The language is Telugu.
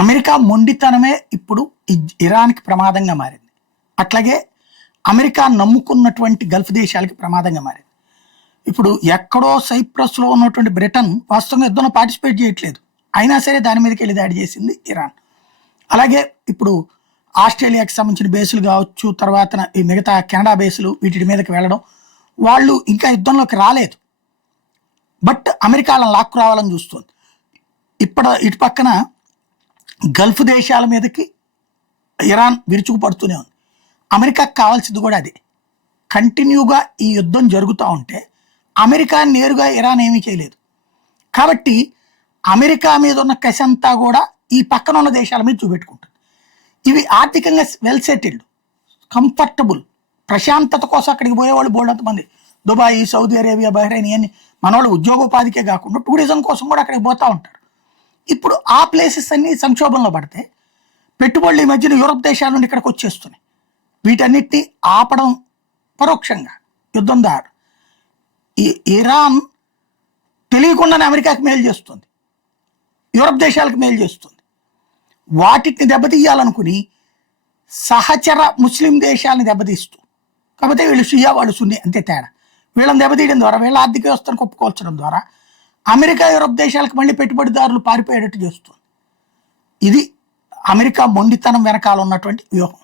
అమెరికా మొండితనమే ఇప్పుడు ఇరాన్‌కి ప్రమాదంగా మారింది. అట్లాగే అమెరికా నమ్ముకున్నటువంటి గల్ఫ్ దేశాలకి ప్రమాదంగా మారింది. ఇప్పుడు ఎక్కడో సైప్రస్‌లో ఉన్నటువంటి బ్రిటన్ వాస్తవంగా యుద్ధంలో పార్టిసిపేట్ చేయట్లేదు. అయినా సరే దాని మీదకెళ్ళి దాడి చేసింది ఇరాన్. అలాగే ఇప్పుడు ఆస్ట్రేలియాకి సంబంధించిన బేసులు కావచ్చు, తర్వాతన ఈ మిగతా కెనడా బేసులు వీటి మీదకి వెళ్ళడం. వాళ్ళు ఇంకా యుద్ధంలోకి రాలేదు. బట్ అమెరికా ఆళ్ళని లాక్కు రావాలని చూస్తుంది. ఇటు పక్కన గల్ఫ్ దేశాల మీదకి ఇరాన్ విరుచుకుపడుతూనే ఉంది. అమెరికాకి కావాల్సింది కూడా అదే. కంటిన్యూగా ఈ యుద్ధం జరుగుతూ ఉంటే అమెరికా నేరుగా ఇరాన్ ఏమీ చేయలేదు. కాబట్టి అమెరికా మీద ఉన్న కసంతా కూడా ఈ పక్కన ఉన్న దేశాల మీద చూపెట్టుకుంటుంది. ఇవి ఆర్థికంగా వెల్ సెటిల్డ్, కంఫర్టబుల్, ప్రశాంతత కోసం అక్కడికి పోయేవాళ్ళు బోల్డంత మంది. దుబాయ్, సౌదీ అరేబియా, బహ్రెయిన్ ఇవన్నీ మనవాళ్ళు ఉద్యోగోపాధికే కాకుండా టూరిజం కోసం కూడా అక్కడికి పోతూ ఉంటారు. ఇప్పుడు ఆ ప్లేసెస్ అన్ని సంక్షోభంలో పడితే పెట్టుబడులు ఈ మధ్యన యూరప్ దేశాల నుండి ఇక్కడికి వచ్చేస్తున్నాయి. వీటన్నిటిని ఆపడం పరోక్షంగా యుద్ధం ద్వారా ఈ ఇరాన్ తెలియకుండానే అమెరికాకి మేలు చేస్తుంది, యూరప్ దేశాలకు మేలు చేస్తుంది. వాటిని దెబ్బతీయాలనుకుని సహచర ముస్లిం దేశాలను దెబ్బతీస్తూ, కాకపోతే వీళ్ళు షియా వాళ్ళు సున్ని అంతే తేడా. వీళ్ళని దెబ్బతీయడం ద్వారా, వీళ్ళ ఆర్థిక వ్యవస్థను కొప్పుకోల్చడం ద్వారా అమెరికా యూరప్ దేశాలకు మళ్ళీ పెట్టుబడిదారులు పారిపోయేటట్టు చేస్తుంది. ఇది అమెరికా మొండితనం వెనకాల ఉన్నటువంటి వ్యూహం.